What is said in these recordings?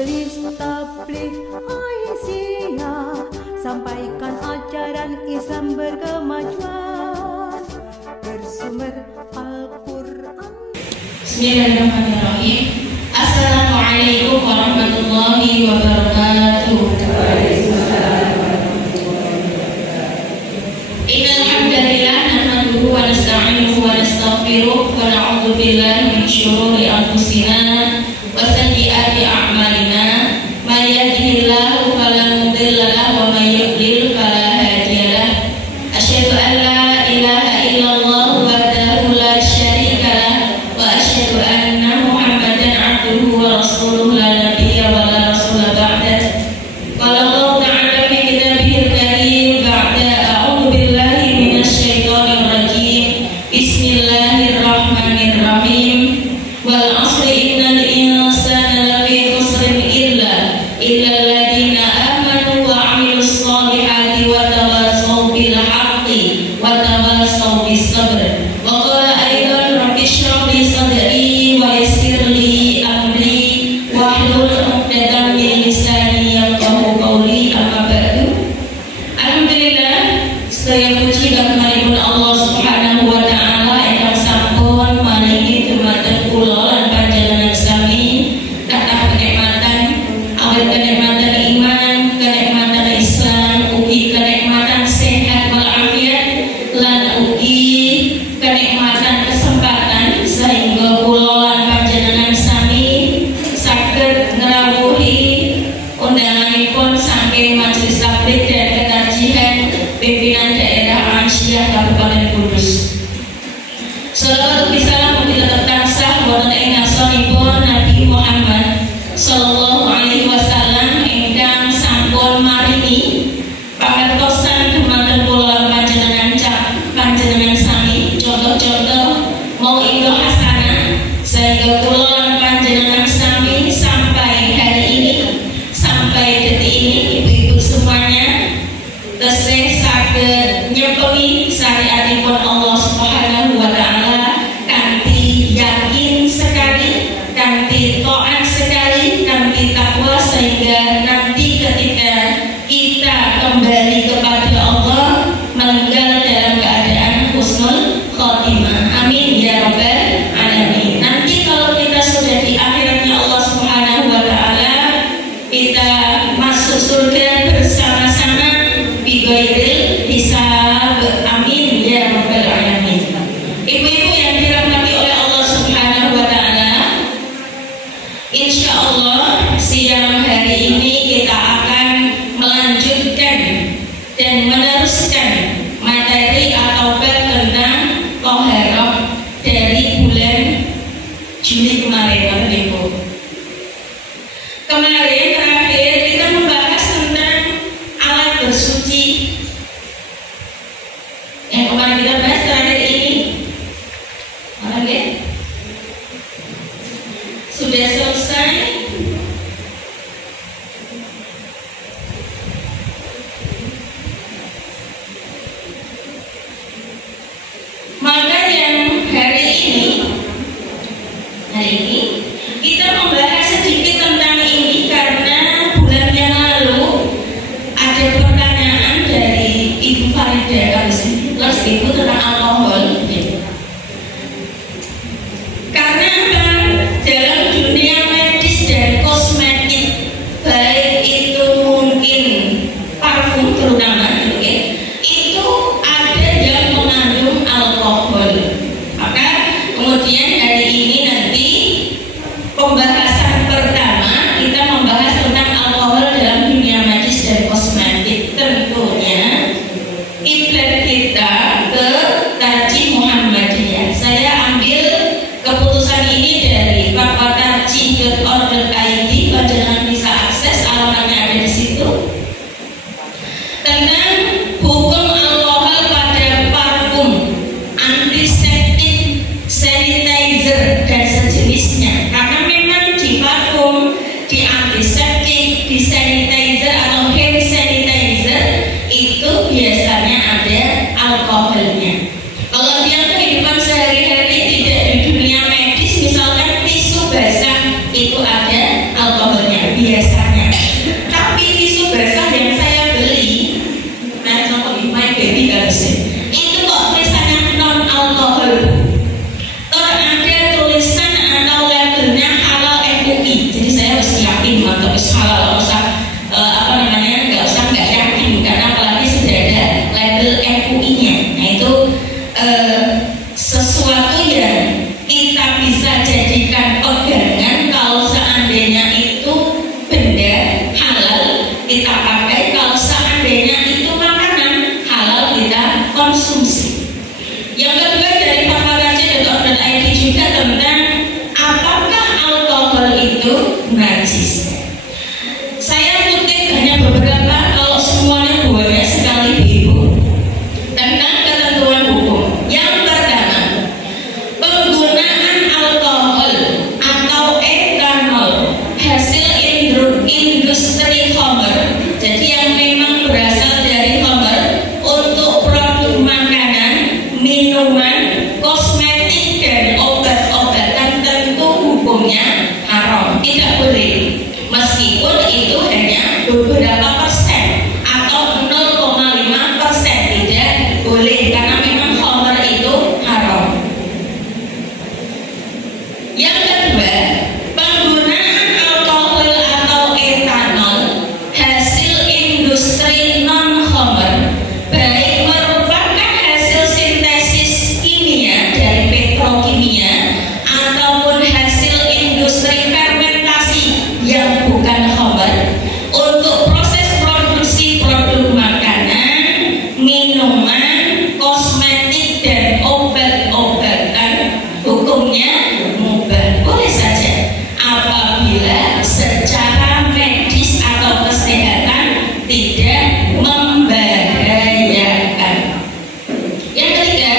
Majelis Tabligh Aisyah sampaikan ajaran Islam berkemajuan bersumber Al-Quran. Bismillahirrahmanirrahim. Assalamualaikum warahmatullahi wabarakatuh. Innal hamdalillah nahmaduhu wa nasta'inuhu wa nastaghfiruh wa na'udzu billahi min syururi anfusina wa sayyiati a'malina. May yahdihillahu fala mudilla lahu wa may yudlil fala hadiya lahu. Asyhadu an la ilaha illallah wahdahu la syarika lahu wa asyhadu anna Muhammadan abduhu wa rasuluhu la nabiyya wa la rasula ba'dah. Qala Allah ta'ala fi kitabihil karim ba'da a'udzu billahi minasyaitonir rajim. Bismillahirrahmanirrahim. Wal 'asri innal insana lafi khusrin illa alladziina aamanu wa 'amilus shalihati wa tawassaw bil haqqi wa tawassaw bis sabr. Wa qala aidan rabbi shrah li sadri wa yassir li amri wahlul 'uqdatam min lisani yafqahu qawli. Amma ba'du. Alhamdulillah, sedaya puji kagungipun Allah Subhanahu wa taala ingkang sampun maringi dumateng kula lan panjenengan sami kathah kenikmatan, awit kenikmatan iman, kenikmatan Islam, ugi kenikmatan sehat walafiat, lan ugi kenikmatan kesempatan sehingga kula lan panjenengan sami saged ngrawuhi undanganipun saking Majelis Tabligh dan Kekajian Pimpinan Daerah Aisyah Kabupaten Kudus. Shalawat ugi salam ugi tetep tansah wonten ing ngarsanipun Nabi Muhammad sallallahu alaihi wasallam ingkang sampun maringi pangertosan dumateng kula panjenengan sami contoh-contoh mau'izah hasanah sehingga kula lan panjenengan sami sampai hari ini, sampai detik ini, ibu-ibu semuanya tesih saged nyepemi syariatipun Allah Subhanahu wa taala kanthi yakin sekali, kanthi taat sekali, kanthi takwa, sehingga nanti ketika kita kembali kepada Allah meninggal dalam keadaan husnul khotimah. Amin ya rabbal alamin. Nanti kalau kita sudah di akhiratnya Allah Subhanahu wa taala, kita masuk surga bersama-sama bighairil hisab. Amin ya rabbal alamin. Ibu-ibu yang dirahmati oleh Allah Subhanahu wa taala, insyaallah siang hari ini kita akan melanjutkan dan meneruskan materi atau bab tentang thaharah dari bulan Juli kemarin, Ibu. Kemarin terakhir kita membahas tentang alat bersuci. Yang kemarin kita bahas terakhir ini, oke? Sudah selesai. Maka yang hari ini kita membahas sedikit tentang ini karena bulan yang lalu ada pertanyaan dari Ibu Farida, terus Ibu tentang alkohol. Karena apa? Dalam dunia medis dan kosmetik, baik itu mungkin parfum terutama, itu ada yang mengandung alkohol. Maka kemudian hari ini nanti pembahasan pertama kita membahas tentang alkohol dalam dunia medis dan kosmetik. Tentunya kiblat kita ke Tarjih Muhammadiyah. Saya ambil keputusan ini dari fatwatarjih.org.id, panjenengan bisa akses, alamatnya ada di situ. Tentang hukum alkohol pada parfum, antiseptik, sanitizer dan sejenisnya. Karena memang di parfum, di antiseptik, di sanitizer atau hand sanitizer itu biasanya ada alkoholnya. Kalau yang kehidupan sehari-hari tidak di dunia medis, misalkan tisu basah itu ada alkoholnya. halal, nggak usah yakin, karena apalagi sudah ada label MUI-nya. Nah itu sesuatu yang kita bisa jadikan pegangan. Kalau seandainya itu benda halal kita pakai, kalau seandainya itu makanan halal kita konsumsi. Yang kedua dari fakta.rc.org.id juga tentang apakah alkohol itu najis. Saya kutip hanya beberapa, kalau semuanya banyak sekali Ibu, tentang ketentuan hukum. Yang pertama, penggunaan alkohol atau etanol hasil industri khamr, jadi yang memang berasal dari khamr, untuk produk makanan, minuman, kosmetik dan obat-obatan tentu hukumnya haram, tidak boleh. Meskipun itu hanya beberapa persen atau 0,5%, tidak boleh karena memang khamr itu haram. Yang kedua, penggunaan alkohol atau etanol hasil industri non khamr, baik merupakan hasil sintesis kimia dari petrokimia ataupun hasil industri fermentasi yang bukan khamr, untuk proses produksi produk makanan, minuman, kosmetik dan obat-obatan hukumnya mubah, boleh saja apabila secara medis atau kesehatan tidak membahayakan. Yang ketiga,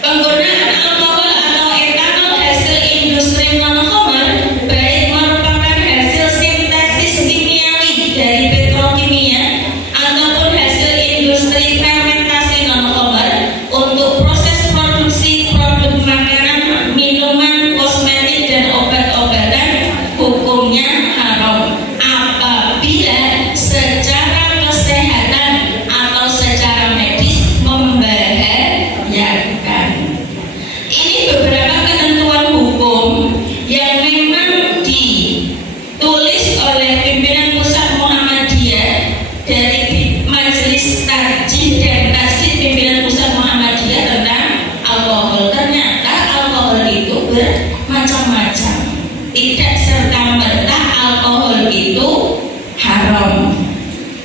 penggunaan alkohol atau etanol hasil industri non khamr, baik merupakan hasil sintesis kimiawi dari petrokimia ataupun hasil industri fermentasi non khamr, untuk proses produksi produk makanan, minuman, kosmetik dan obat-obatan hukumnya haram apabila secara kesehatan atau secara medis membahayakan. Ini beberapa ketentuan hukum yang memang ditulis oleh pimpinan pusat Muhammadiyah dari Majelis Tarjih dan Tasdid pimpinan pusat Muhammadiyah tentang alkohol. Ternyata alkohol itu bermacam-macam, tidak serta-merta alkohol itu haram.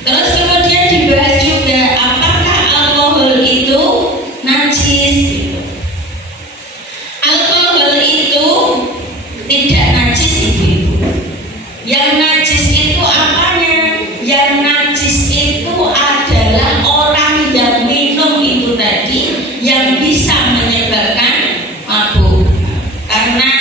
Terus kemudian dibahas juga apakah alkohol itu najis. Alkohol itu tidak najis Ibu. Yang najis itu apanya? Yang najis itu adalah orang yang minum itu tadi, yang bisa menyebabkan mabuk. Karena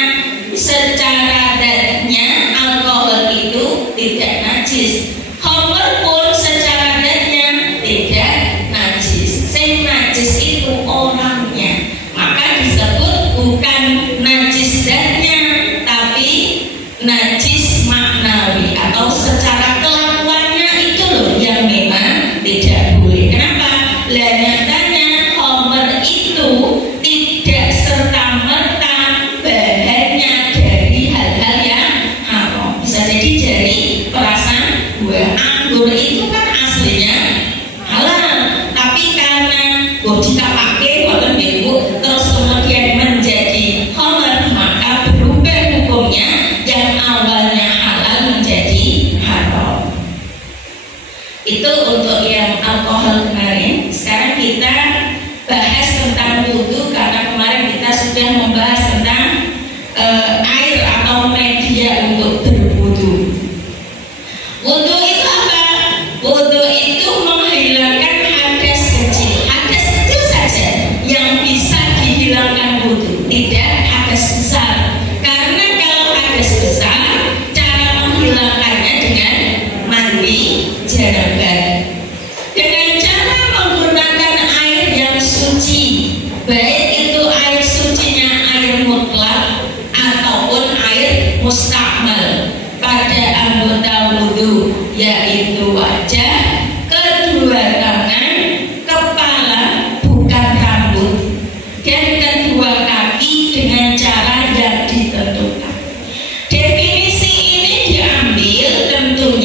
secara zatnya alkohol itu tidak najis. Khamr pun secara zatnya tidak najis. Yang najis itu orangnya. Maka disebut bukan najis zatnya, tapi najis maknawi atau secara kelakuannya itu loh yang memang tidak boleh. Kenapa? Lah nyatanya khamr itu tidak serta-merta bahannya dari hal-hal yang haram. Bisa jadi dari perasan buah anggur itu kan aslinya halal, tapi karena kita pakai waktu Ibu terus kemudian menjadi khamr, maka berubah hukumnya yang awalnya halal menjadi haram. Itu untuk yang alkohol kemarin. Sekarang kita bahas tentang wudu, karena kemarin kita sudah membahas tentang air atau media untuk berwudu. Wudu itu apa? Wudu itu menghilangkan hadas kecil. Hadas kecil saja yang bisa dihilangkan wudu, tidak hadas besar. Karena kalau hadas besar, cara menghilangkannya dengan mandi janabah. Dengan cara menggunakan air yang suci, baik itu air sucinya air mutlak ataupun air mustakmal pada anggota wudu, yaitu wajah, kedua tangan, kepala bukan rambut, dan kedua kaki dengan cara yang ditentukan. Definisi ini diambil tentu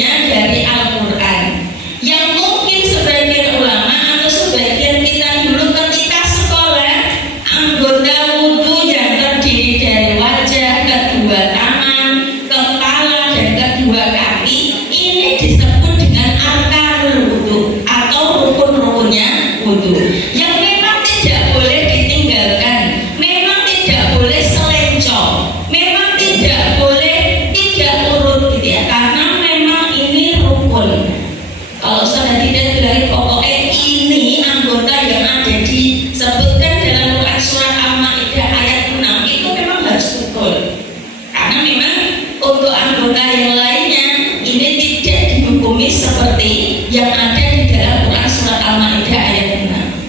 seperti yang ada di dalam Quran surat Al-Maidah ayat 6.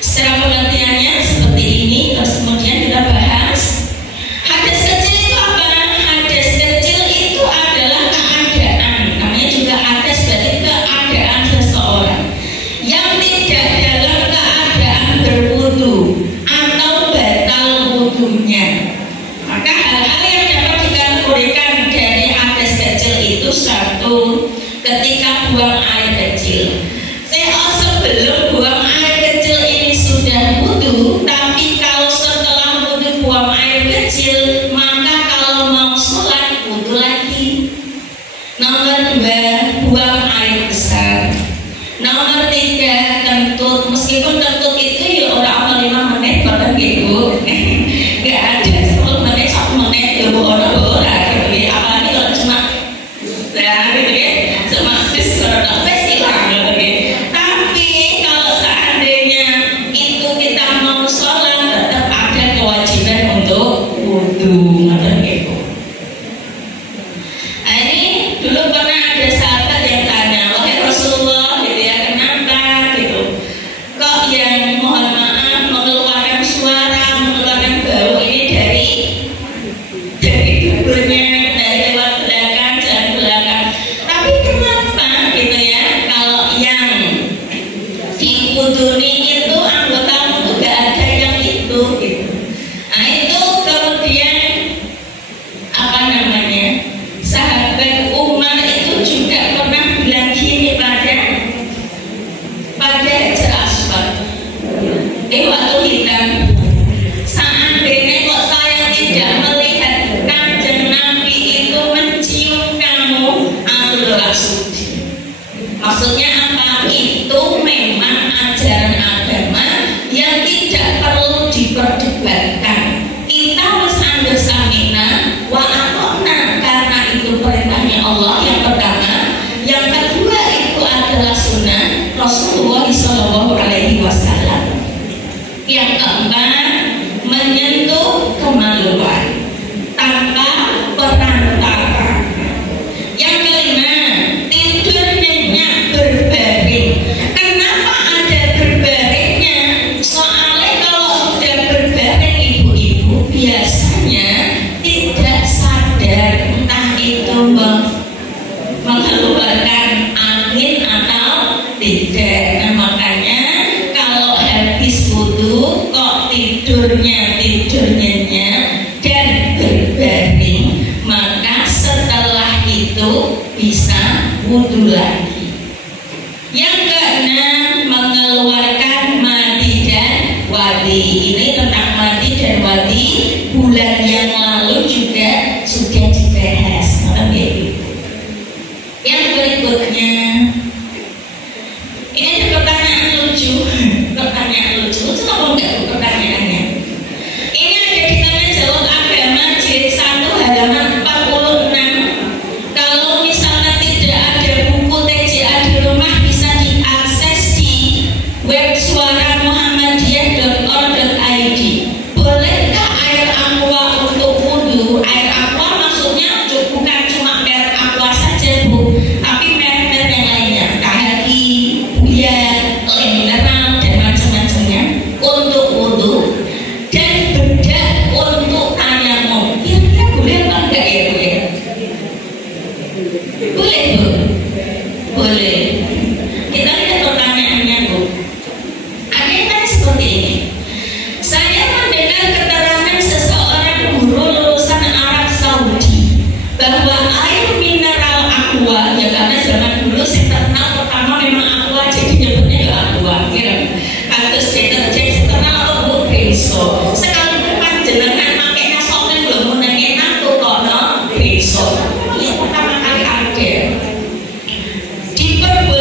Secara pengertiannya seperti ini, terus kemudian kita bahas. Hadas kecil itu apa? Hadas kecil itu adalah keadaan, namanya juga hadas, berarti keadaan seseorang yang tidak dalam keadaan berwudu atau batal wudunya. Maka hal-hal yang dapat dikategorikan dari hadas kecil itu satu, ketika buang air kecil. Sebelum buang air kecil ini sudah wudu, tapi kalau setelah wudu buang air kecil, maka kalau mau sholat wudu lagi. Nomor 2, buang air besar. Nomor 3, kentut. Meskipun kentut itu ya orang 5 menit bahkan gitu, nggak ada 10 menit 1 menit ya orang gitu ya. Apalagi kalau cuma gitu ya, cuma hilang gitu ya. Tapi kalau seandainya itu kita mau sholat, tetap ada kewajiban untuk wudu gitu. Nah, ini dulu pernah ada sahabat yang tanya, wahai Rasulullah gitu ya, kenapa gitu kok yang mohon maaf mengeluarkan suara, mengeluarkan bau ini dari duburnya, dari lewat belakang, jalan belakang. Tapi kenapa gitu ya, kalau yang diwuduni itu anggota wudu gak ada yang itu gitu. Nah itu kemudian apa namanya, sahabat Umar itu juga pernah bilang gini pada Hajar Aswad, waktu hitam, seandainya kok saya tidak melihat Kanjeng Nabi itu mencium kamu, aku doa sudi. Maksudnya apa? Itu memang ajaran agama yang tidak perlu diperdebatkan. Kita harus undersamina wa atona, karena itu perintahnya Allah yang pertama. Yang kedua itu adalah sunnah Rasulullah SAW. Yang keempat, menyentuh kemaluan tanpa perantara. Yang kelima, tidur nyenyak berbaring. Kenapa ada berbaringnya? Soalnya kalau sudah berbaring ibu-ibu biasanya tidak sadar, entah itu mengeluarkan angin atau tidak. Nah, makanya kalau habis wudu kok tidurnya nyenyak dan berbaring, maka setelah itu bisa wudu lagi. Yang keenam, mengeluarkan madi dan wadi. Ini tentang madi dan wadi bulan yang lalu juga sudah dibahas. Yang berikutnya, ini ada pertanyaan lucu. Lucu apa enggak pertanyaannya? Ini ada di tanya jawab agama jilid 1 halaman 46. Kalau misalnya tidak ada buku TJA di rumah, bisa diakses di web suaramuhammadiyah.org.id. Bolehkah air aqua untuk wudu? Air aqua maksudnya bukan cuma merek aqua saja, Bu, tapi merek-merek yang lainnya, Kahaki, Buya, Mineral dan macam-macamnya untuk wudu, dan bedak untuk tayamum. Kira-kira boleh apa enggak ya, Bu ya? Boleh, Bu? Boleh. Kita lihat pertanyaannya, Bu. Ada yang tanya seperti ini. Saya mendengar keterangan seseorang guru lulusan Arab Saudi bahwa air mineral aqua, ya karena zaman dulu saya terkenal pertama memang aqua, jadi nyebutnya ya aqua, kira kados deterjen terkenal apa Bu? Brinso. Sekalipun panjenengan makainya softnya belum enak tuh kono Brinso. Ya pertama kali ada. Diperbolehkan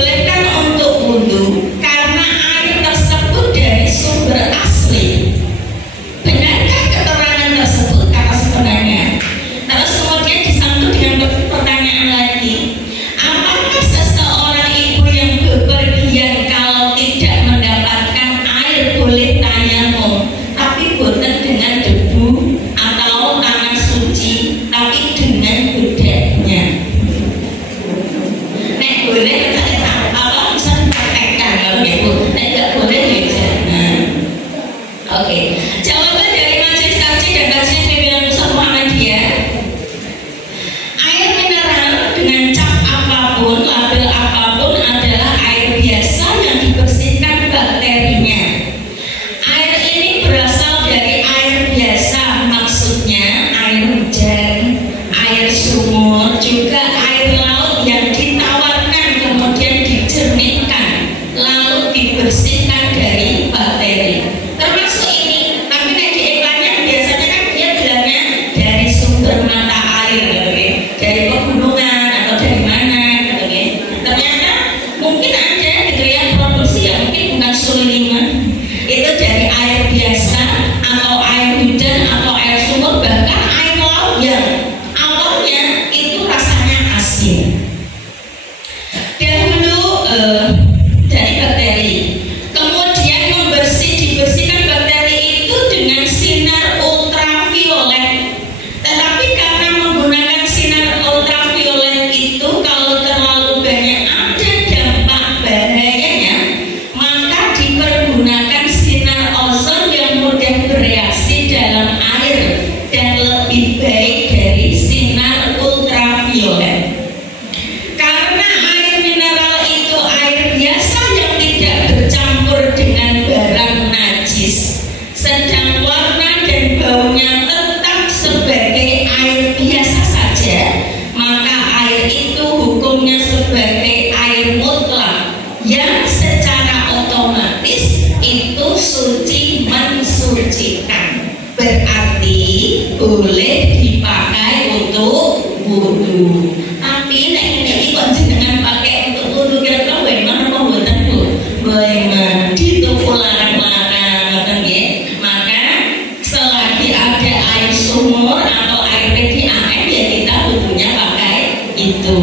itu.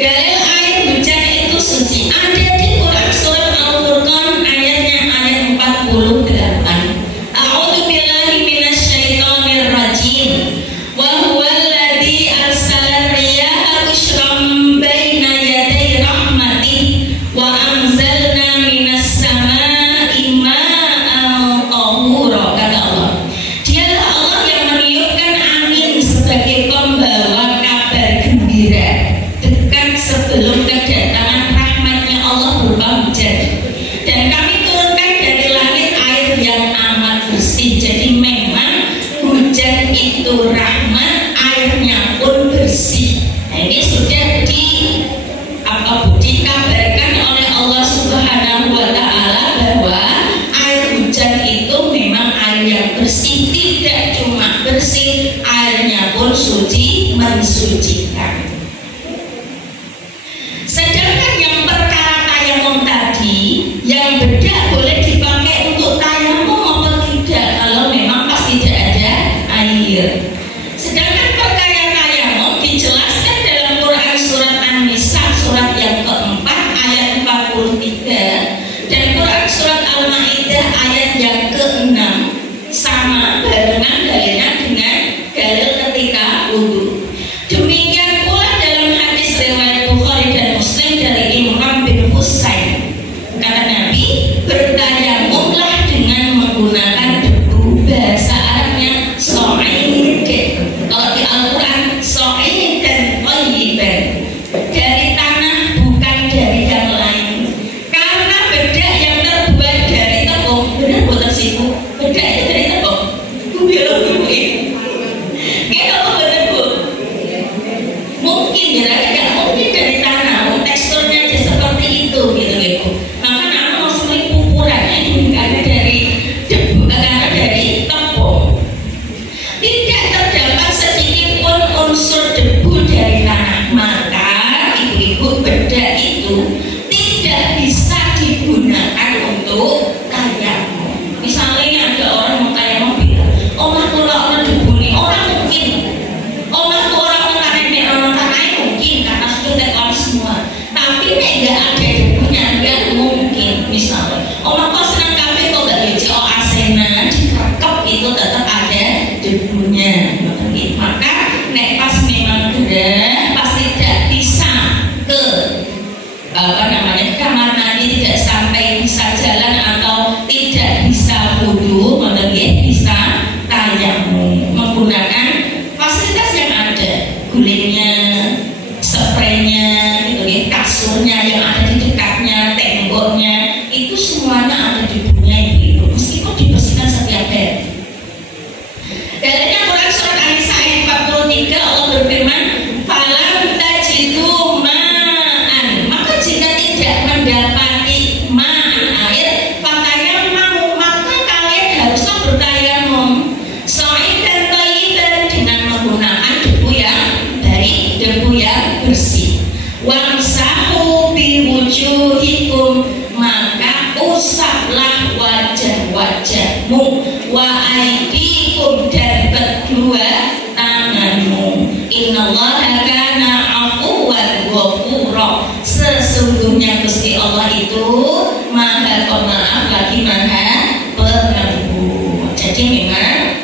Dalil air hujan itu suci ada di Quran surat Al-Furqan ayatnya ayat 48. A'udzu billahi minasyaitonir rajim. Wa huwal ladzi arsala riyaha busyran baina yaday rahmatih wa anzalna minas samaa'i ma'an tahura. Kata Allah, dialah Allah yang meniupkan angin sebagai pembawa kabar gembira sebelum kedatangan rahmatnya Allah berupa hujan, dan kami turunkan dari langit air yang amat bersih. Jadi memang hujan itu rahmat, airnya pun bersih. Nah, ini sudah dikabarkan oleh Allah Subhanahu wa Ta'ala bahwa air hujan itu memang air yang bersih. Tidak cuma bersih, airnya pun suci, mensucikan. Sedangkan yang perkara tayamum tadi, yang bedak boleh dipakai untuk tayamum maupun tidak kalau memang pas tidak ada air. Sedangkan perkara tayamum dijelaskan dalam Quran surat An-Nisa surat yang keempat ayat 43 dan Quran surat Al-Maidah ayat yang ke-6, sama barengan dalilnya dengan dalil ketika wudu. Demikian pula dalam hadis riwayat Bukhari dan Muslim dari Imran bin Husain, kata Nabi, bertayamumlah dengan menggunakan debu, bahasa Arabnya so'id. Kalau di Al-Quran so'id dan thayyiban, dari tanah bukan dari yang lain. Karena bedak yang terbuat dari tepung, benar buatan siku, bedak itu dari tepung. Bilang ibu ini, kayak apa benar bu? Mungkin ya, mungkin dari tanah, teksturnya aja seperti itu gitu. Maka nama maksudnya pupurannya ini karena dari debu, karena dari tepung. Tidak terdapat sedikit pun unsur debu dari tanah. Maka ibu-ibu, bedak itu tidak bisa digunakan untuk tayamum. Misalnya ada orang mau tayamum bilang, omahku ora debu nih, orang mungkin. Omahku orang tanahnya mungkin karena sudah tekan semua. Tapi nek nggak ada debunya nggak mungkin. Misalnya, omahku senang kafe kok nggak dicuci asena dikekep itu tetap ada debunya. Maka nek pas memang gerah, pas tidak bisa ke kamar mandi, tidak sampai bisa jalan atau tidak bisa wudu, bisa tayamum menggunakan fasilitas yang ada, gulingnya, spraynya, gitu ya, kasurnya yang ada di dekatnya, temboknya, itu semuanya ada debunya itu, meskipun dibersihkan setiap hari. Dalilnya Quran surat An-Nisa ayat 43, Allah berfirman, "Falam tajidu ma'an." Maka jika tidak mendapati ma'an air, fatayammamu, maka kalian haruslah bertayamum sha'idan thayyiban, dengan menggunakan debu yang baik, debu yang bersih. Wamsahu biwujuhikum, maka usaplah wajah-wajahmu, wa aidikum, dan kedua tanganmu. Innallaha kana afuwan ghafura, sesungguhnya Gusti Allah itu Maha Pemaaf lagi Maha Pengampun. Jadi memang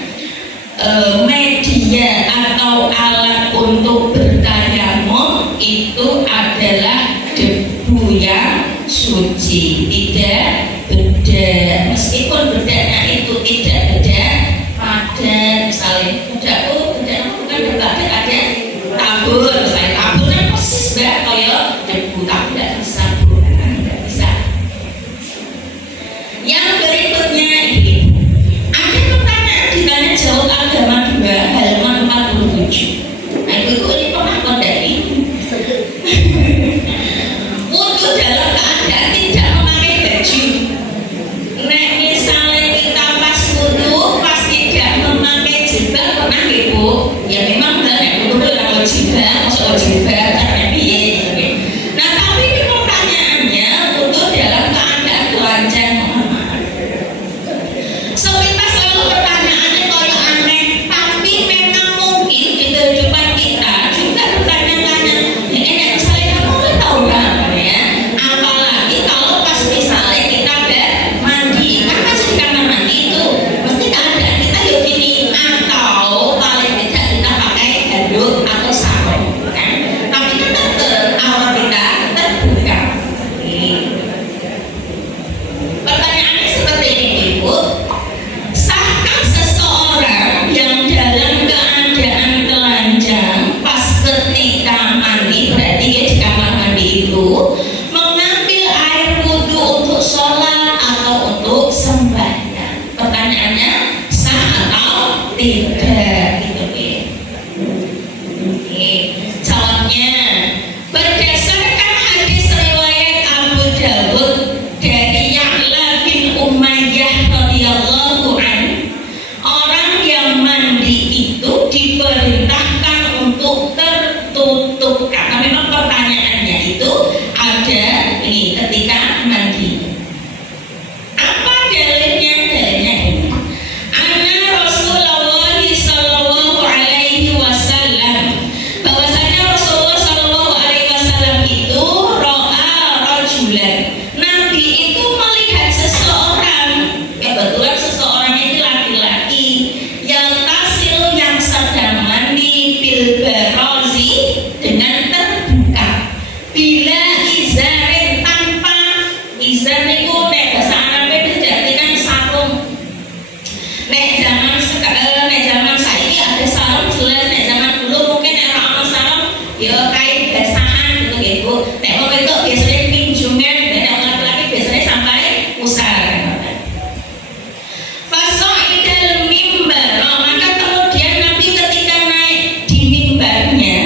media atau alat untuk bertayamum itu adalah debu yang suci, tidak bedak. Meskipun bedaknya itu tidak bedak padat, misalnya bedakku bukan bedak ada tabur, misalnya tabur kan persis mbak kayak debu, tapi tidak bisa, tidak bisa. Yang berikutnya ini ada pertanyaan di tanya jawab agama 2 halaman 47. Nah ibu ini pernah kondari wudu dalam keadaan tidak memakai baju. Nek misalnya kita pas wudu pas tidak memakai jilbab, pernah ibu? Ya memang benar ya, wudu dalam jilbab, masuk jilbab karena piye. Nah tapi ini pertanyaannya, wudu dalam keadaan telanjang. Sepintas lalu pertanyaannya kalau aneh, tapi memang mungkin Jawabnya, berdasarkan hadis riwayat Abu Dawud dari Ya'la bin Umayyah radhiyallahu anhu, orang yang mandi itu diperintahkan untuk tertutupkan. Nah, memang pertanyaannya itu ada ini ketika mandi. Apa dalilnya? Dalilnya ini. Anna Rasulullah sallallahu alaihi wasallam, bahwasanya Rasulullah sallallahu alaihi wasallam itu ro'a rajulan. Nabi itu melihat seseorang, kebetulan seseorang itu laki-laki, yang tasil yang sedang mandi bil barazi dengan terbuka, bila izarin tanpa izar itu nek bahasa Arabnya itu diartikan sarung. Nek zaman saiki ada sarung jelas, nek zaman dulu mungkin nek ora ono sarung ya kain basahan gitu nggih Bu. Nek wong itu biasanya pinjungan, nek laki-laki biasanya sampai usar. Fasaidal mimbar, maka kemudian Nabi ketika naik di mimbarnya,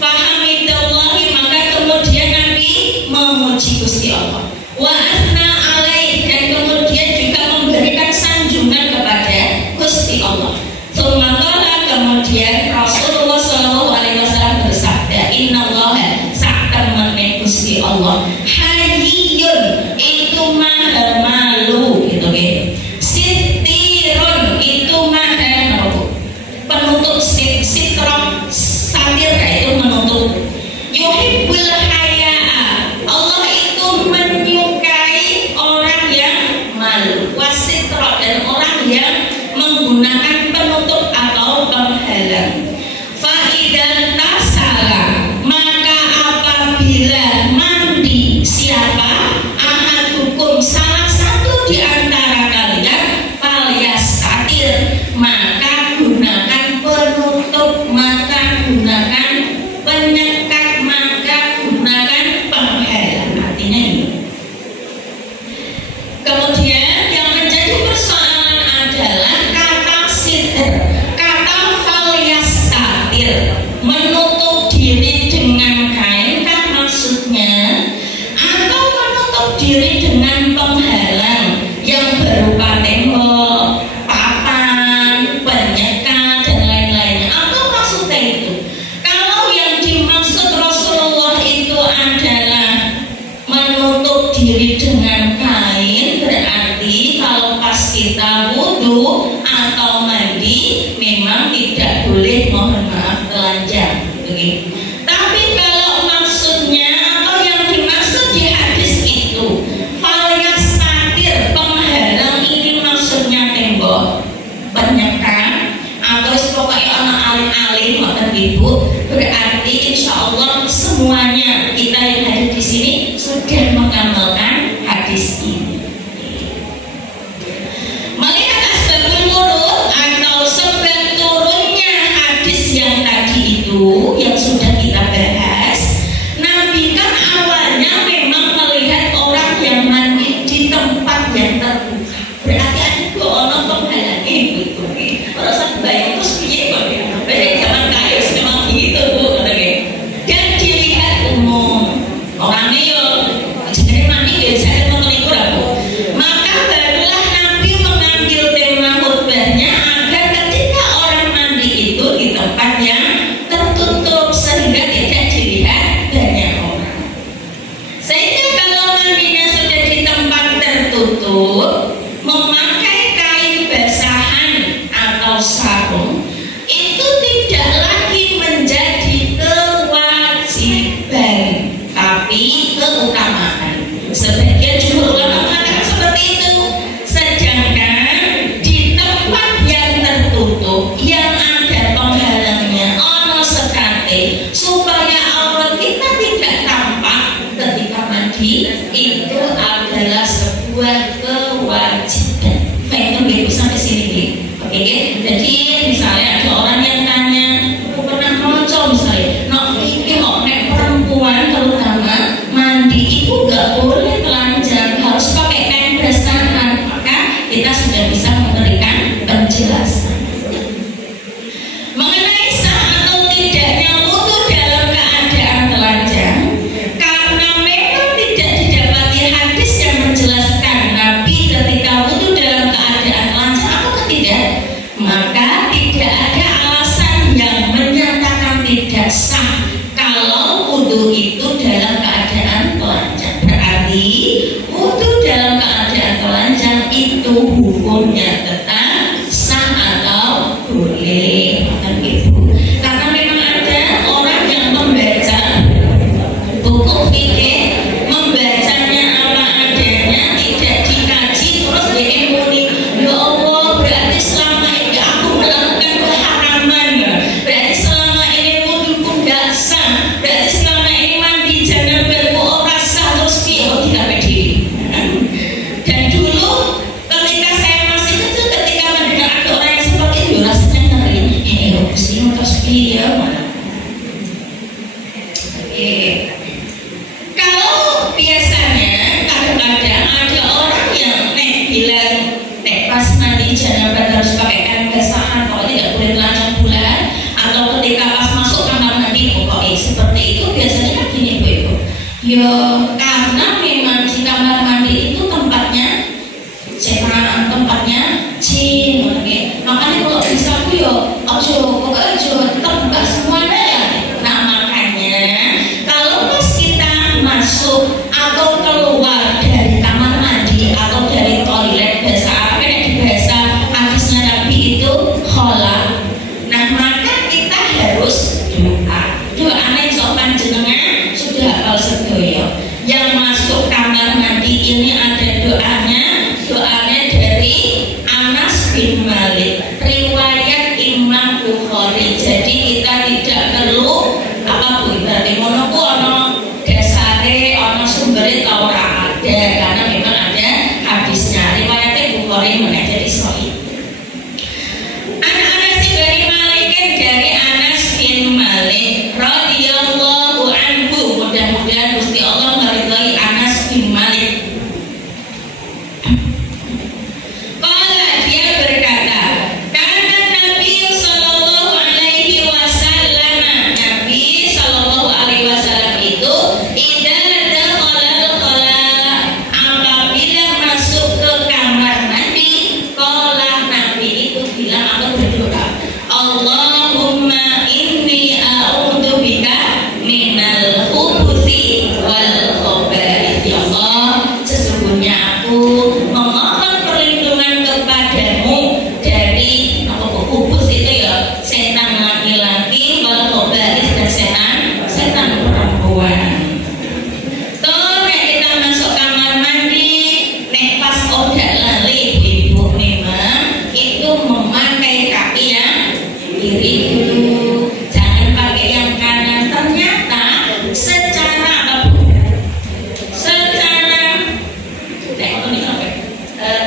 fahamidallahi, maka kemudian Nabi memuji Gusti Allah. Wa asna alaih, dan kemudian juga memberikan sanjungan kepada Gusti Allah. Tsumma kemudian Rasulullah sallallahu alaihi wasallam bersabda, innallaha sa'tamane Gusti Allah hayyun, itu maha malu gitu nggih. Sitirun, itu maha penutup, sitron satir itu menutup. Yuhibbul haya'a, Allah itu menyukai orang yang malu. Wasitro, dan orang yang menggunakan penutup atau penghalang. Faidan tasala, maka apabila mandi siapa, ahadukum, salah satu di antara kalian, falyastatir, maka gunakan penutup, maka gunakan penyekat, maka gunakan penghalang. Artinya ini. Kemudian yang menjadi persoalan adalah kata sitir, kata falyastatir, menutup diri dengan kain kan maksudnya, atau menutup diri dengan penghalang yang berupa tembok, papan, penyekat, dan lain-lainnya. Apa maksudnya itu? Kalau yang dimaksud Rasulullah itu adalah menutup diri dengan kain, berarti kalau pas kita wudhu atau mandi memang tidak boleh, mohon maaf, telanjang begitu. Tapi kalau maksudnya atau yang dimaksud di hadis itu falyastatir, penghalang, ini maksudnya tembok, penyekat, atau pokoknya anak alim-alim atau ibu, berarti insya Allah semuanya kita yang ada di sini sudah mengamalkan hadis ini. Melihat asbabul wurud atau sebab turunnya hadis yang tadi itu yang sudah kita bahas, Nabi kan awalnya memang melihat orang yang mandi di tempat yang terbuka, berarti ada dua orang penghalang itu. Orang bayang terus piye kok ya? Bayang zaman kaya memang gitu. sah kalau wudhu itu dalam keadaan telanjang. Berarti wudhu dalam keadaan telanjang itu hukumnya tetap sah atau boleh. Karena memang ada orang yang membaca buku fikih, membacanya apa adanya, tidak dikaji, terus dia muni, ya Allah, berarti selama ini aku melakukan keharaman, berarti selama ini wuduku tidak sah, berarti selama ini mandi janabahku ora sah, terus tidak pede. Dan dulu ketika saya masih kecil, ketika mendengar ada orang yang seperti itu, rasanya ngeri. Gusti terus piye mana? Kalau biasanya kadang-kadang ada orang yang bilang pas mandi janabah harus pakai kain basahan, kalau tidak boleh telanjang bulan, atau ketika pas masuk kamar mandi pokoknya seperti itu. Biasanya kan gini Bu Ibu, ya karena memang di kamar mandi itu tempatnya setan, tempatnya jin, makanya kalau bisa Bu ya pokoknya tetap buka semuanya ya. Nah makanya kalau pas kita masuk atau keluar dari kamar mandi atau dari toilet, bahasa apa yang dibahasa hadisnya Nabi itu khola. Nah maka kita harus doa aneh sopan jenengan sudah hafal sedoyo. Yang masuk kamar mandi ini ada doanya dari Anas bin Malik, riwayat Imam Bukhari. Jadi kita tidak perlu apa Bu, berarti mono ku ono dasare, ono sumbere ta ora ada, karena memang ada hadisnya. Riwayatnya Bukhari meneh jadi sahih. Anas bin Malik dari Anas bin Malik radhiyallahu anhu, mudah-mudahan Gusti Allah meridhai Anas bin Malik. Dia berkata, karena Nabi Sallallahu Alaihi Wasallam, Nabi Sallallahu Alaihi Wasallam itu idza dakhala al-khala, apabila masuk ke kamar mandi, qala, Nabi itu bilang atau berdoa, Allahumma inni a'udzubika minal khubuthi wal khaba'ith. Ya Allah, sesungguhnya aku memohon perlindungan kepadamu dari kubus itu ya, setan laki-laki, wal khaba'ith, dan setan perempuan. Tuh kita masuk kamar mandi, pas odak lali ibu memang itu memakai kaki yang kiri dulu, jangan pakai yang kanan. Ternyata secara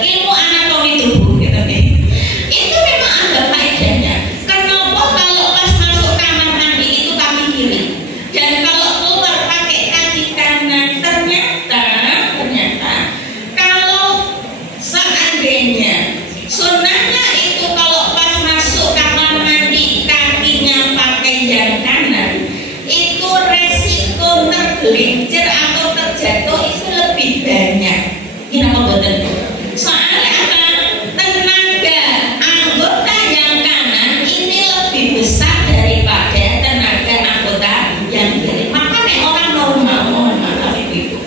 ilmu anatomi tubuh gitu nih, itu memang ada faedahnya. Kenapa kalau pas masuk kamar mandi itu kaki kiri, dan kalau keluar pakai kaki kanan? Ternyata kalau seandainya sunnahnya itu kalau pas masuk kamar mandi kakinya pakai yang kanan, itu resiko tergelincir atau terjatuh itu lebih banyak. Kenapa betul? Soalnya apa? Tenaga anggota yang kanan ini lebih besar daripada tenaga anggota yang kiri. Makanya orang normal, mohon maaf ibu,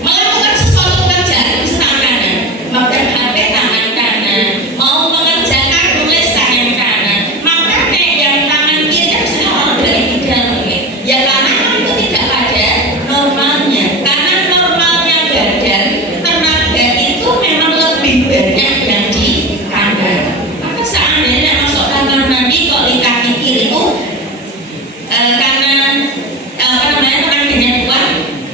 melakukan sesuatu pekerjaan itu tangan kanan, megang HP tangan kanan, mau mengerjakan tulis tangan kanan. Makanya yang tangan kiri kan sudah orang dari bidang ini, ya karena itu tidak pada normalnya. Karena normalnya badan tenaga itu memang lebih banyak yang di kanan. Maka seandainya masuk kamar mandi kok di kaki kiri itu karena tenaganya kuat,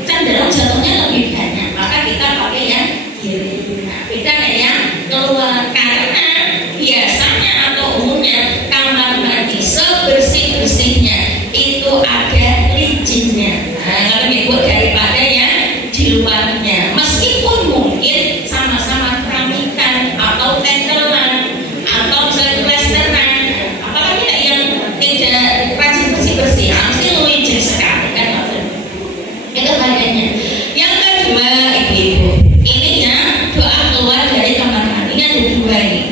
cenderung jatuhnya lebih banyak. Maka kita pakai yang kiri. Nah, beda dengan yang keluar, karena biasanya atau umumnya kamar mandi sebersih-bersihnya itu ada licinnya. Nah, kalau dibuat daripada yang di luarnya, meskipun mungkin sama-sama keramikan atau tetelan atau plesteran, apalagi yang tidak rajin bersih-bersih, mesti licin sekali kan. Itu bagiannya. Yang kedua ibu-ibu, ininya doa keluar dari kamar mandi. Ini ada dua nih,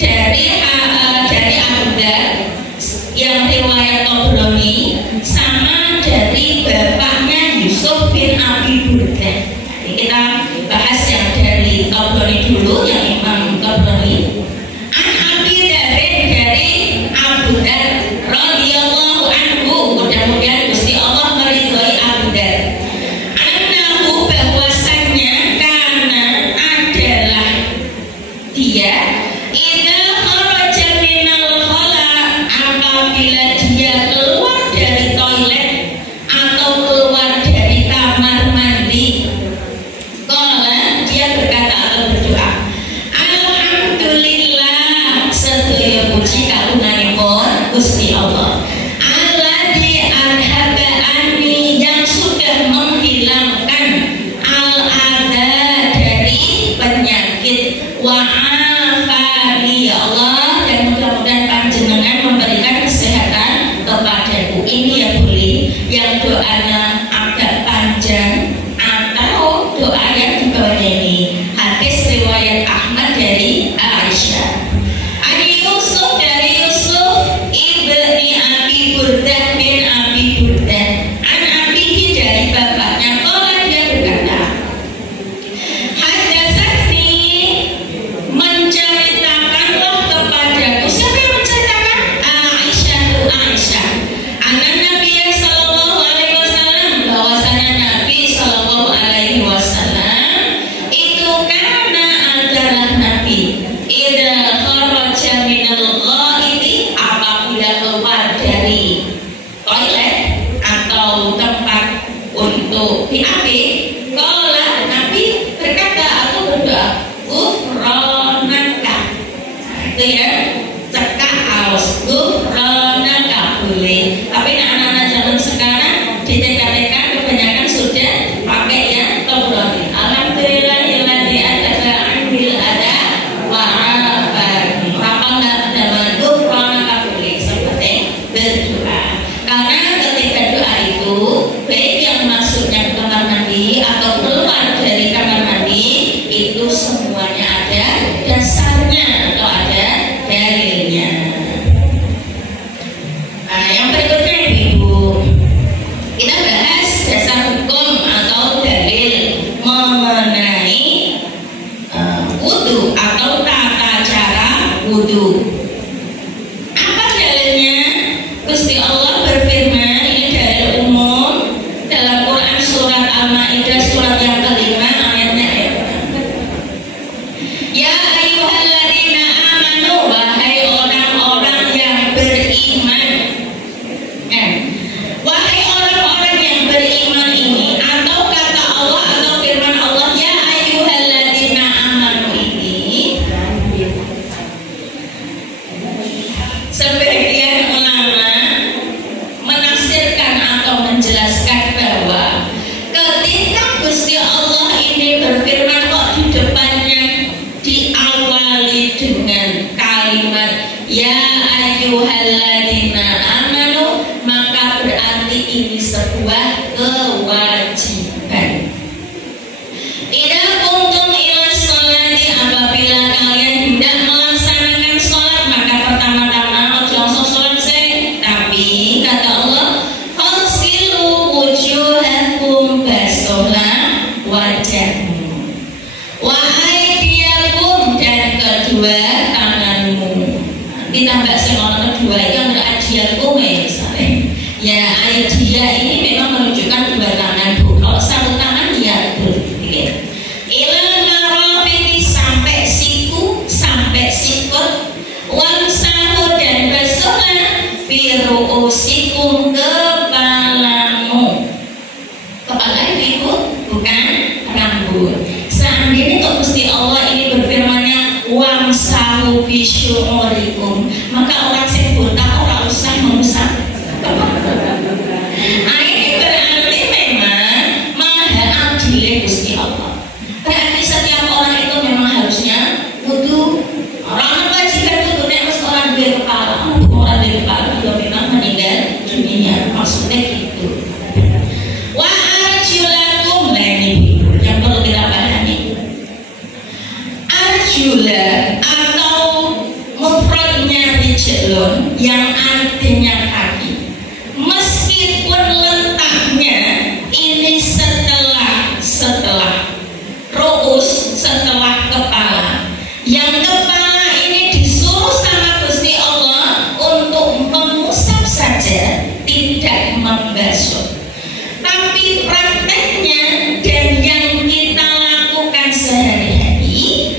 dari Abu Dar yang riwayat Tobroni sama dari bapaknya Yusuf bin Abi Burdah. Jadi kita bahas yang dari Tabrani dulu, yang Imam Tabrani. An Abi Darin, dari Abu Dar radhiyallahu anhu, mudah-mudahan Gusti Allah meridhai Abu Dar. Annahu, bahwasannya, karena adalah dia, idza kharaja minal khala, apabila dia keluar dari toilet atau keluar dari kamar mandi, qala, dia berkata atau berdoa, alhamdulillah, sedaya puji kagunganipun Gusti Allah, alladzi adhaba anni, yang sudah menghilangkan al-adha, dari penyakit, wa afani, ya Allah, dan mudah-mudahan panjenengan memberikan kesehatan kepadaku. Ini ya boleh yang doanya agak panjang atau doa yang di bawahnya ini. Hadis riwayat Ahmad dari Aisyah. Ani Yusuf, dari Yusuf ibni Abi Burdah bin Abi Burdah, an abihi, dari bapaknya, qala, dia berkata, hadatsatni, menceritakanlah kepadaku. Siapa yang menceritakan? Aisyah, Aisyah. Anak Nabi sallallahu alaihi wasallam, bahwasanya Nabi sallallahu alaihi wasallam itu karena adalah Nabi, idza kharaja minal ghaiti, apabila keluar dari toilet atau tempat untuk BAB, qala, Nabi berkata atau berdoa, ghufranaka. Itu ya, cekak aus, ghufranaka boleh. Tapi anak-anak zaman sekarang di TK kebanyakan sudah pakai ya Tabrani. Alhamdulillahilladzi adhaba anil adha wa afani. Apa enggak zaman ghufranaka boleh, seperti berdoa. Karena ketika doa itu, baik yang masuknya ke kamar mandi atau keluar dari kamar mandi, itu semuanya ada dasarnya atau ada dalilnya. Nah, yang berikutnya Ibu, kita bahas dasar hukum atau dalil mengenai wudu atau tata cara wudu. Apa dalilnya? Gusti Allah berfirman, ini dalil umum dalam Quran surat Al-Maidah surat yang kelima ayatnya ya. Ya ayyuhalladzina amanu, wahai orang-orang yang beriman. Wahai orang-orang yang beriman ini, atau kata Allah atau firman Allah, ya ayyuhalladzina amanu ini, sebagian ulama menafsirkan atau menjelaskan bahwa ketika Gusti Allah ini berfirman kok di depannya diawali dengan kalimat ya ayyuhalladzina amanu, maka berarti ini sebuah kewajiban. Idza kuntum ila sholati, apabila kalian hendak melaksanakan sholat, maka pertama-tama ojo langsung sholat sih, tapi kata Allah, fagsilu wujuhakum, basuhlah wajahmu, wa aydiyakum, dan kedua tanganmu. Kita mbak orang kedua itu yang adiyakum ya misalnya. Ya aidia ini memang menunjukkan dua tangan Bu. Kalau satu tangan ya betul. Ilal marafiqi, sampai siku, sampai sikut, wamsahu, dan basuhlah biru'usikum, kepalamu. Kepala itu bukan rambut. Seandainya kok Gusti Allah ini berfirmannya wamsahu bisyu'urikum, maka orang sing botak ora usah mengusap kepala. Ini berarti memang maha adil Gusti Allah. Berarti setiap orang itu memang harusnya wudu. Orang kewajiban wudu nek wis ora duwe kepala, orang duwe kepala itu memang meninggal dunia. Maksudnya gitu. Wa arjulakum, nah ini yang perlu kita pahami. Arjula atau mufrad membasuh. Tapi prakteknya dan yang kita lakukan sehari-hari,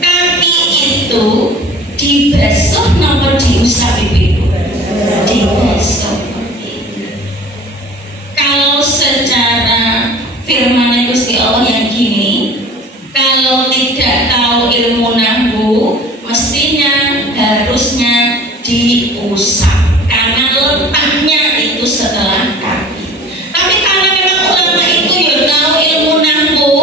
kaki itu dibasuh nomor diusap ibu, dibasuh. Kalau secara firman Gusti Allah yang gini, kalau tidak tahu ilmu nahwu, mestinya harusnya diusap karena letaknya itu setelah kaki. Tapi karena memang ulama itu ya tahu ilmu nahwu,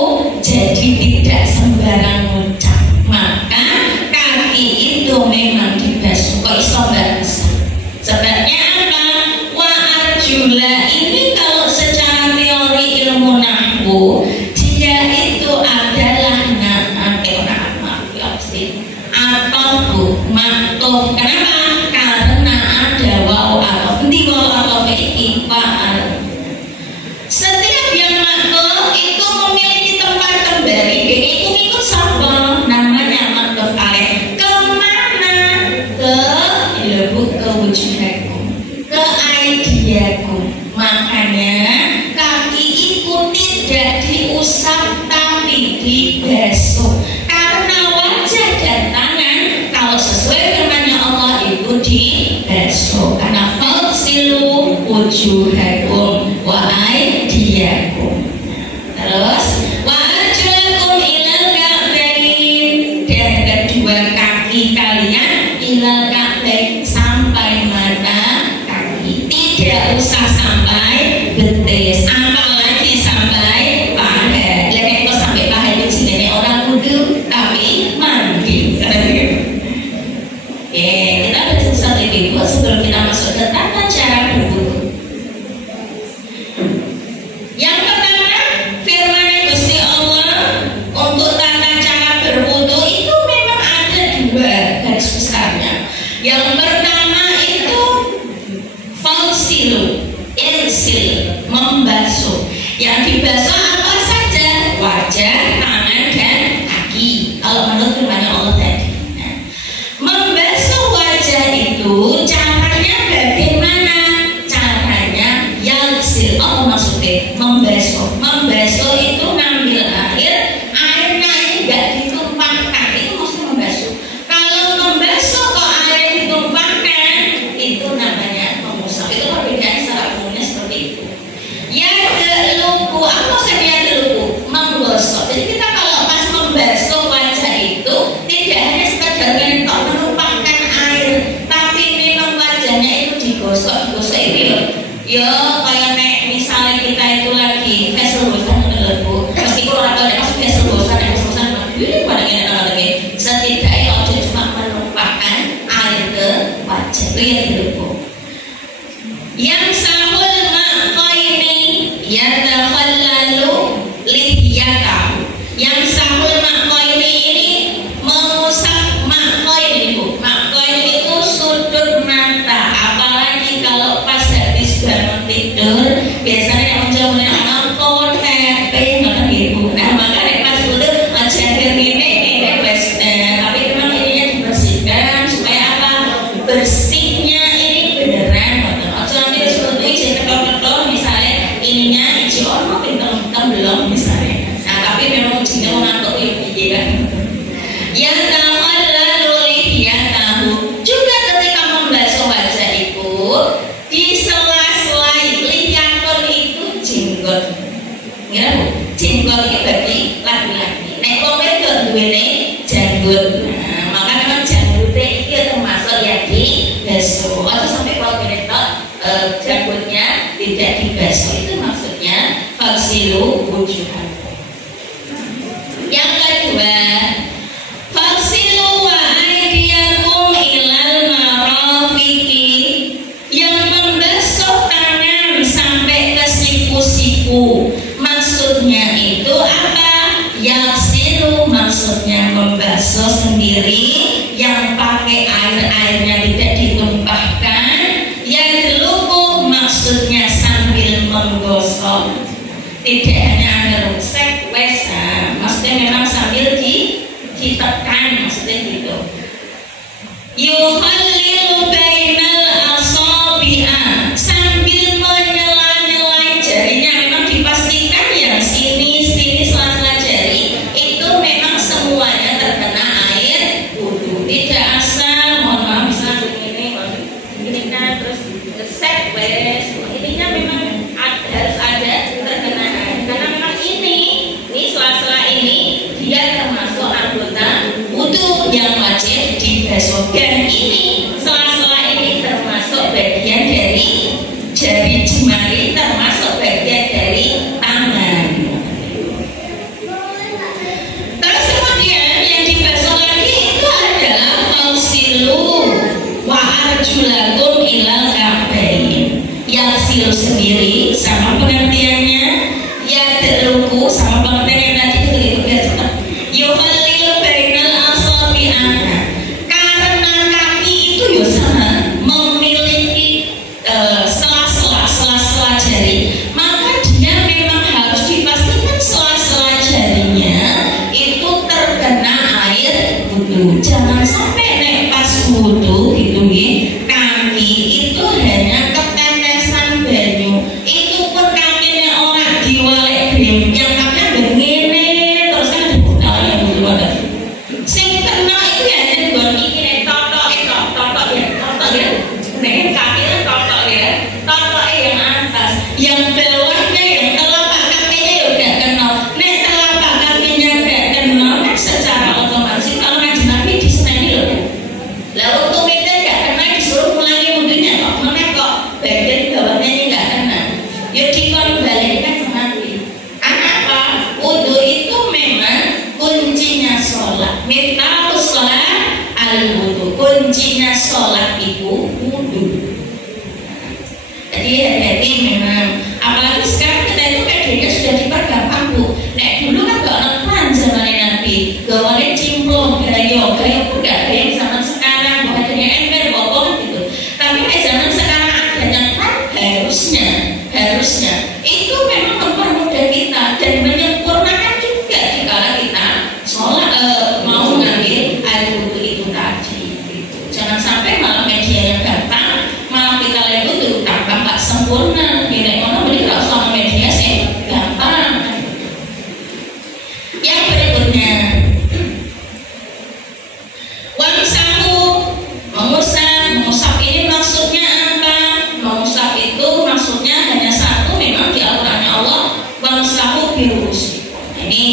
jadi tidak sembarang ngucap, maka kaki itu memang dibasuh. Kok iso bahasa? Sebabnya apa? Wa arjula ini kalau secara teori ilmu nahwu, dia itu adalah maktuf. Kenapa? Karena ada waw atau di waw atau fi'il fa'al. Setiap yang maktuf itu memiliki tempat kembali. Itu ikut siapa? Namanya maktuf alaih. Kemana? Ke ibu, ke wujudakum, ke aidiakum. Makanya kaki itu tidak diusap tapi dibasuh. Karena wajah dan tangan kalau sesuai firman-Nya Allah itu dibasuh. Karena faghsilu wujuhakum wa aydiyakum. Terus wa arjulakum ilal ka'bain, dan kedua kaki kalian ilal ka'bain, sampai mata kaki. Tidak usah sampai betis, apalagi sampai paha. Lek kok sampai paha itu jenenge orang wudu tapi mandi. Oke, kita bersusah lebih dulu sebelum kita masuk ke tata cara berwudu. Yang pertama, firman Gusti Allah untuk tata cara berwudu itu memang ada dua garis besarnya. Yang pertama itu faghsilu, irsil, membasuh. Yang dibasuh apa saja? Wajah, tangan, dan kaki. Kalau menurut firman Allah tadi. Membasuh wajah itu caranya bagaimana? Caranya yaghsil. Apa maksudnya? Membasuh. Membasuh itu ngambil air, airnya ini enggak ditumpahkan. Itu maksud membasuh. Kalau membasuh kok air ditumpahkan, itu namanya mengusap. Itu perbedaan secara umumnya seperti itu. Ya deluku, apa saja deluku? Menggosok. Jadi kita kalau pas membasuh wajah itu tidak hanya sekedar menumpahkan air, tapi memang wajahnya itu digosok. Digosok itu ya kayak misalnya kita itu lagi facial wash-an Bu. Meskipun orang tua ada masuk facial wash-an, setidaknya ojo cuma menumpahkan air ke wajah. Itu yang deluku. Yang sahul ma'qaini yatakhallalu lihiyatahu. Yang sahul ma'qaini ini mengusap ma'qain ibu. Ma'qain itu sudut mata. Apalagi kalau pas habis bangun tidur, biasanya yang menjauhnya nonton HP nonton ibu. Nah makanya pas dulu jaga ini wes. Tapi memang ininya dibersihkan supaya apa? Bersihnya ini beneran. Misalnya ininya isi ono pinter belum misalnya. Nah tapi memang ujinya mengantuk ya kan. Yang tahu lalu dia tahu juga ketika membasuh wajah itu di sela-sela lihaton itu jenggot. Ngira Bu, jenggot itu bagi laki-laki. Nek wong wedok duwene janggut. Nah, maka memang janggutnya itu termasuk ya dibasuh. Atau sampai kalau janggutnya tidak dibasuh, itu maksudnya faghsilu wujuhakum. Yang kedua, faghsilu wa aydiyakum ilal marafiqi, yang membasuh tangan sampai ke siku-siku. Maksudnya itu apa? Yaghsilu maksudnya membasuh sendiri, yang pakai airnya tidak ditumpahkan. Yang deluku maksudnya sambil menggosok, tidak hanya ada rusek wes, maksudnya memang sambil ditekan, maksudnya gitu. Yuhallilu bainal asabi'a, sambil lo sendiri sama pengertiannya, ya terluku sama pengertian yang tadi itu biar cepat. Yuhalil bainal asabi'ah, karena kaki itu ya sama memiliki sela-sela jari, maka dia memang harus dipastikan sela-sela jarinya itu terkena air wudhu. Jangan sampai nek pas wudhu gitu ya, kaki itu hanya ketetesan banyu, itu pun kakinya orang diwalek brim yang kakinya begini terus kan yang wudhu ada sing kena itu ya jadi buat ini totok ya nek kakinya totok yang atas, yang bawahnya yang telapak kakinya ya udah kena. Nek telapak kakinya gak kena kan secara otomatis kalau ngaji Nabi diseneni loh. Lah untuk kita gak kena disuruh ulangi wudhunya kok mana kok bagian bawahnya ini gak kena, ya dikembalikan sama Nabi. Kenapa? Wudhu itu memang kuncinya sholat. Miftahus sholat al-wudhu, kuncinya sholat itu wudhu. Jadi hati-hati memang, apalagi sekarang kita itu media sudah dipergampang Bu. Nek dulu kan gak nonton zaman Nabi, gawane cimplong, gaya pun gak kayak zaman sekarang, bahannya ember, bobong gitu. Tapi nek zaman sekarang adanya kan harusnya itu memang mempermudah kita dan menyempurnakan juga jika kita sholat mau ngambil air wudhu itu tadi. Gitu. Jangan sampai malah media yang gampang, malah kita lihat wudhu tambah gak sempurna. Nek ono beli gak usah media sih gampang. Yang berikutnya, wamsahu, mengusap ini maksudnya apa? Mengusap itu maksudnya hanya satu, memang di Al-Qur'annya Allah wamsahu birus. Ini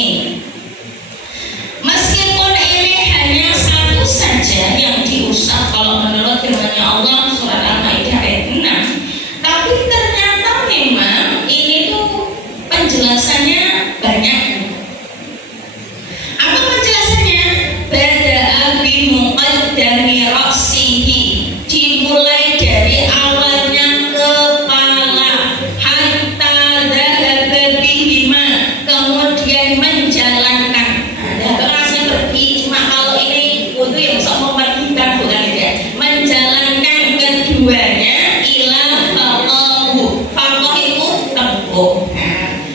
meskipun ini hanya satu saja yang diusap kalau menurut firman-Nya Allah surat Al-Maidah ayat 6, tapi ternyata memang ini tuh penjelasannya banyak. Apa penjelasannya? Bada'a bimuqaddami ra'sihi, dimulai dari awalnya kepala, hatta dhahaba bihima, kemudian menjalankan. Ada berasnya pergi, cuma kalau ini wudhu yang sok memperhitungkan bukan ya, menjalankan keduanya ila faqahu. Faqah itu tempuh.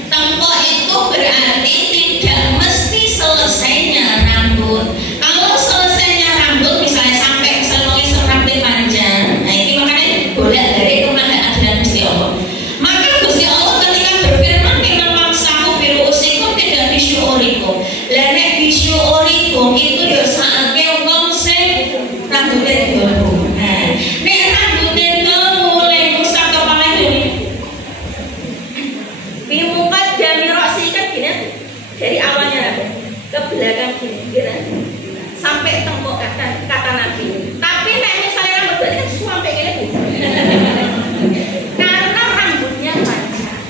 Tempuh itu berarti tidak mesti selesainya rambut. Kalau selesainya rambut misalnya sampai misalnya rambut panjang, nah ini makanya boleh dari kemadaan dan Gusti Allah. Maka Gusti Allah ketika berfirman memang wamsahu biru'usikum tidak bisyu'urikum. Lah nek bisyu'urikum itu ya saatnya wong sing rambutnya dawa. Nah, nek rambutnya dawa mulai ngusap kepala itu bimuqaddami ra'si kan gini, dari awalnya rambut ke belakang gini, sampai tembok kata Nabi. Tapi nek misalnya rambut berarti kan sampai gini Bu. Karena rambutnya panjang.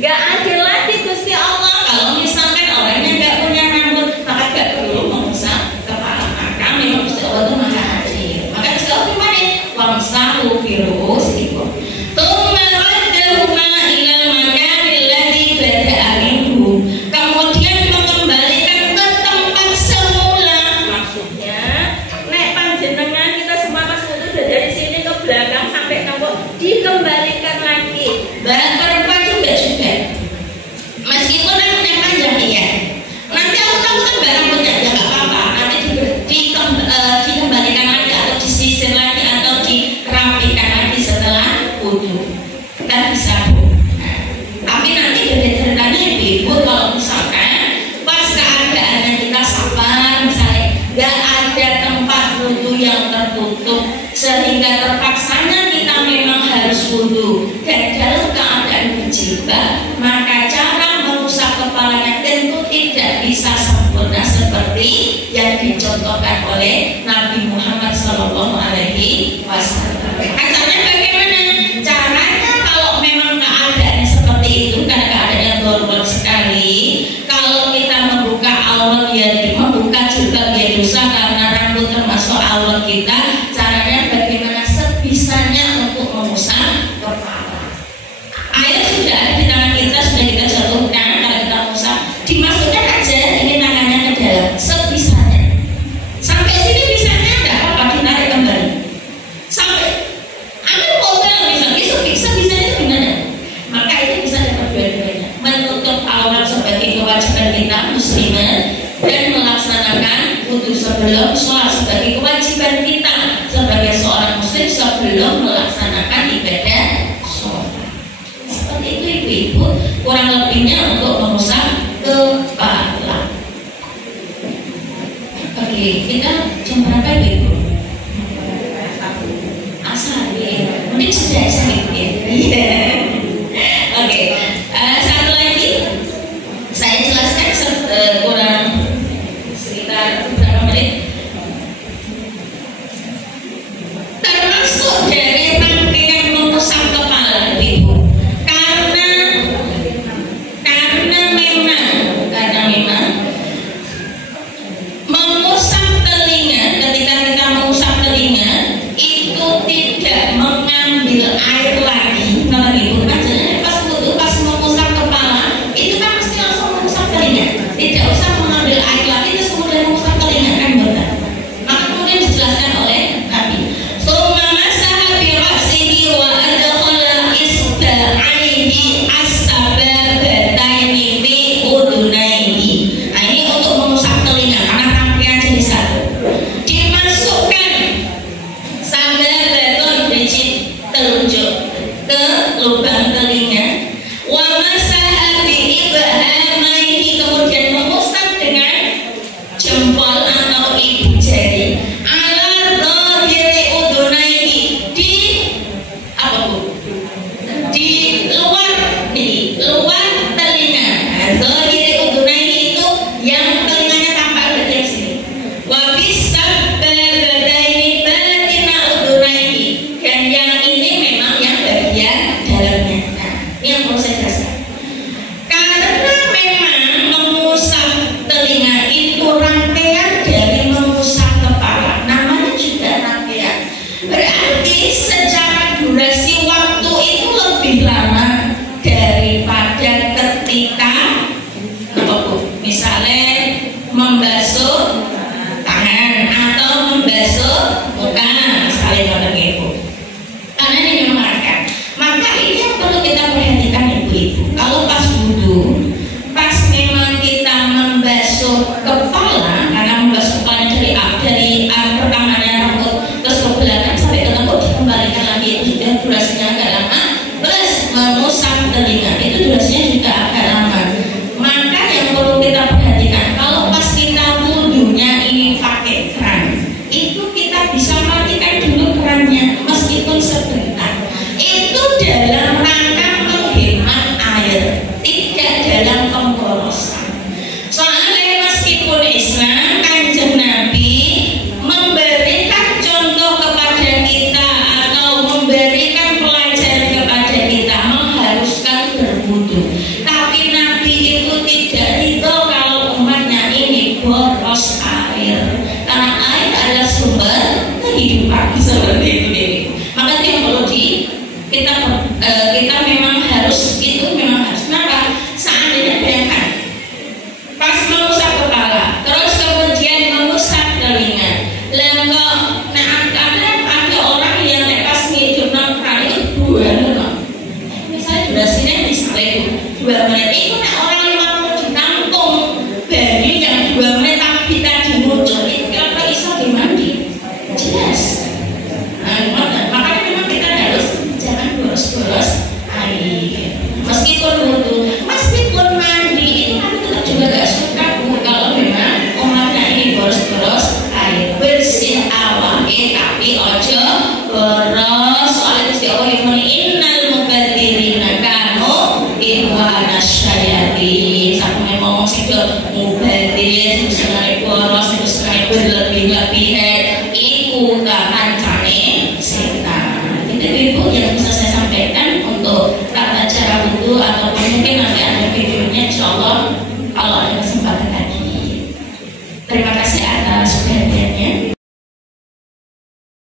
Gak adil lagi Gusti Allah kalau misalkan orangnya gak punya rambut, maka gak perlu mengusap kepala. Maka memang Gusti Allah itu maha adil. Maka Gusti Allah gimana? Wamsahu biru'usikum. Tsumma raddahuma ilal makanil ladzi bada'a minhu. Kemudian mengembalikan ke tempat semula. Maksudnya, nek panjenengan kita semua pas wudhu dari sini ke belakang sampai tembok dikembalikan lagi. Bahan perempuan juga. Meskipun rambutnya panjang ya. Nanti aku tahu kan barang punya ya nggak apa-apa. Nanti dikembalikan lagi atau disisir lagi atau dirapikan lagi setelah wudhu. Kan bisa Bu. Nah, tapi nanti beda ceritanya Ibu kalau misalkan pas keadaannya kita sabar misalnya nggak ada tempat wudhu yang tertutup sehingga terpaksanya kita memang harus wudhu dan dalam keadaan berjilbab, maka cara mengusap kepalanya tentu tidak bisa sempurna seperti yang dicontohkan oleh Nabi Muhammad SAW. Caranya bagaimana? Caranya kalau memang keadaannya seperti itu, karena keadaannya darurat sekali, kalau kita membuka aurat ya membuka jilbab ya dosa karena rambut termasuk aurat kita. Caranya bagaimana? Sebisanya untuk mengusap kepala. kewajiban kita muslimah dan melaksanakan wudu sebelum sholat sebagai kewajiban kita sebagai seorang muslim sebelum melaksanakan ibadah sholat. Seperti itu ibu-ibu kurang lebihnya untuk mengusap kepala. Oke, kita jam berapa ibu? Asal ya, mungkin sudah asal ya. Oke, satu lagi saya jelaskan kurang sekitar beberapa menit. Termasuk dari rangkaian mengusap kepala ibu, karena memang mengusap telinga, ketika kita mengusap telinga itu tidak mengambil air lagi. Kalau ibu kan pas wudu, pas mengusap kepala itu kan mesti langsung mengusap telinga, tidak usah mengambil air lagi terus kemudian mengusap telinga, kan benar. Maka kemudian dijelaskan oleh Nabi, summa masaha bi ra'sihi wa adkhala isba'aihi as-sababataini fi udunaihi. Nah, ini untuk mengusap telinga karena rangkaian jadi satu. Dimasukkan sababatun biji telunjuk ke lubang telinga, wa masaha bi ibhamaihi, kemudian mengusap dengan jempol atau ibu jari, ala dhahiri udunaihi, di apa bu? Di luar telinga. Nah, dhahiri udunaihi itu yang telinganya tampak bagian sini. Wa bisababataini batina udunaihi, dan yang ini memang yang bagian dalamnya. Nah, ini yang perlu saya jelaskan. Karena memang mengusap telinga itu rangkaian dari mengusap kepala, namanya juga rangkaian. Berarti secara durasi waktu itu lebih lama daripada ketika apa bu? Misalnya membasuh tangan atau membasuh muka, misalnya kalau ibu. Karena ini memang rangkaian. Maka ini yang perlu kita perhatikan ibu-ibu. Kalau pas wudu, pas memang kita membasuh kepala, karena membasuh kepala dari pertamanya rambut terus ke belakang sampai ketemu dikembalikan lagi, itu sudah durasinya agak lama. Plus mengusap telinga itu durasinya juga agak lama. Maka yang perlu kita perhatikan, kalau pas kita wudunya ini pakai keran, itu kita bisa matikan dulu kerannya meskipun sebentar. Itu dalam rangka menghemat air, tidak dalam pemborosan. Soalnya meskipun Islam, Kanjeng Nabi memberikan contoh kepada kita atau memberikan pelajaran kepada kita mengharuskan berwudu, tapi Nabi itu tidak ridho kalau umatnya ini boros air, karena air adalah sumber kehidupan seperti itu. Maka itu yang perlu kita memang harus, itu memang harus. Kenapa? Seandainya bayangkan pas mengusap kepala terus kemudian mengusap telinga, lalu ada orang yang pas ngidup nongkrong itu 2 menit, misalnya durasinya misalnya 2 menit, itu orang 50 ditampung banyu yang 2 menit tapi tadi muncul itu kalau iso dimandi jelas. Makanya memang kita harus jangan boros-boros air. Meskipun wudu, meskipun mandi, itu kan tetap juga gak suka bu kalau memang umatnya ini boros-boros air. Bersih awake tapi ojo boros. Soalnya itu Allah yang muni innal mubadirina kanu ihwana syayatin. Sampai ngomong sih